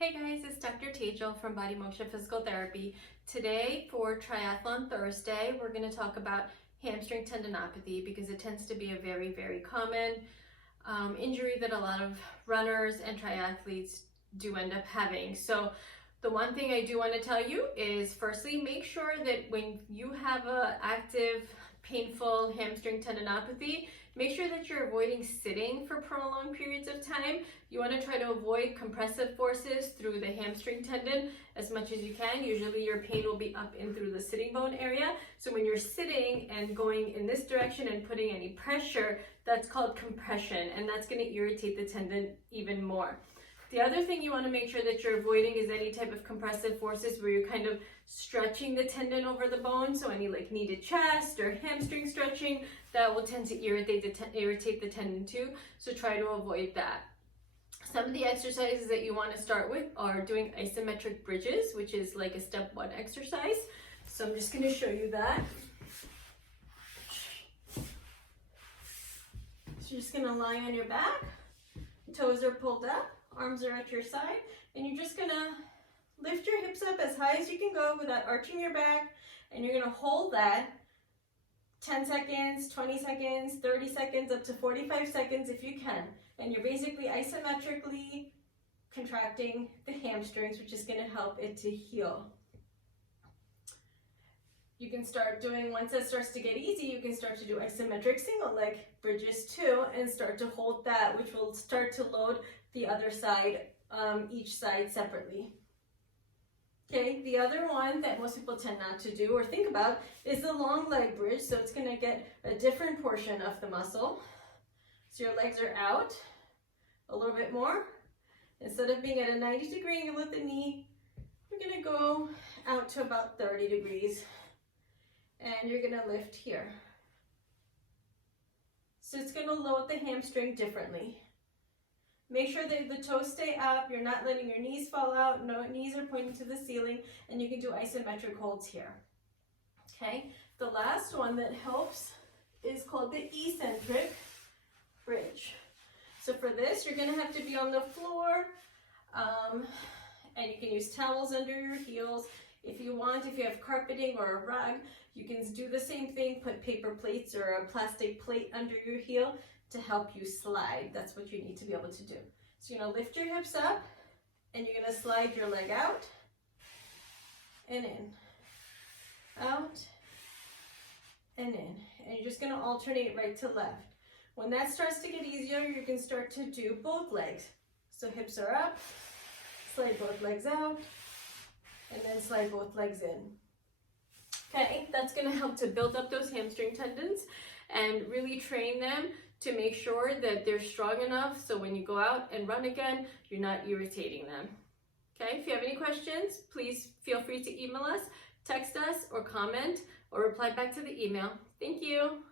Hey guys, it's Dr. Tejal from Body Motion Physical Therapy. Today for Triathlon Thursday, we're going to talk about hamstring tendinopathy because it tends to be a very common injury that a lot of runners and triathletes do end up having. So the one thing I do want to tell you is firstly, make sure that when you have an active, painful hamstring tendinopathy, make sure that you're avoiding sitting for prolonged periods of time. You want to try to avoid compressive forces through the hamstring tendon as much as you can. Usually your pain will be up in through the sitting bone area. So when you're sitting and going in this direction and putting any pressure, that's called compression, and that's going to irritate the tendon even more. The other thing you want to make sure that you're avoiding is any type of compressive forces where you're kind of stretching the tendon over the bone. So any like knee to chest or hamstring stretching, that will tend to irritate the tendon too. So try to avoid that. Some of the exercises that you want to start with are doing isometric bridges, which is like a step 1 exercise. So I'm just going to show you that. So you're just going to lie on your back, toes are pulled up, arms are at your side, and you're just going to lift your hips up as high as you can go without arching your back, and you're going to hold that 10 seconds, 20 seconds, 30 seconds, up to 45 seconds if you can. And you're basically isometrically contracting the hamstrings, which is going to help it to heal. You can start doing, once it starts to get easy, you can start to do isometric single leg bridges too, and start to hold that, which will start to load the other side, each side separately. Okay, the other one that most people tend not to do or think about is the long leg bridge. So it's going to get a different portion of the muscle. So your legs are out a little bit more. Instead of being at a 90-degree angle at the knee, you're going to go out to about 30 degrees. And you're going to lift here. So it's going to load the hamstring differently. Make sure that the toes stay up, you're not letting your knees fall out, no knees are pointing to the ceiling, and you can do isometric holds here. Okay, the last one that helps is called the eccentric bridge. So for this, you're going to have to be on the floor, and you can use towels under your heels. If you want, if you have carpeting or a rug, you can do the same thing, put paper plates or a plastic plate under your heel to help you slide. That's what you need to be able to do. So you're going to lift your hips up, and you're going to slide your leg out and in, out and in. And you're just going to alternate right to left. When that starts to get easier, you can start to do both legs. So hips are up, slide both legs out, and then slide both legs in. Okay, that's going to help to build up those hamstring tendons and really train them to make sure that they're strong enough so when you go out and run again, you're not irritating them. Okay, if you have any questions, please feel free to email us, text us, or comment, or reply back to the email. Thank you.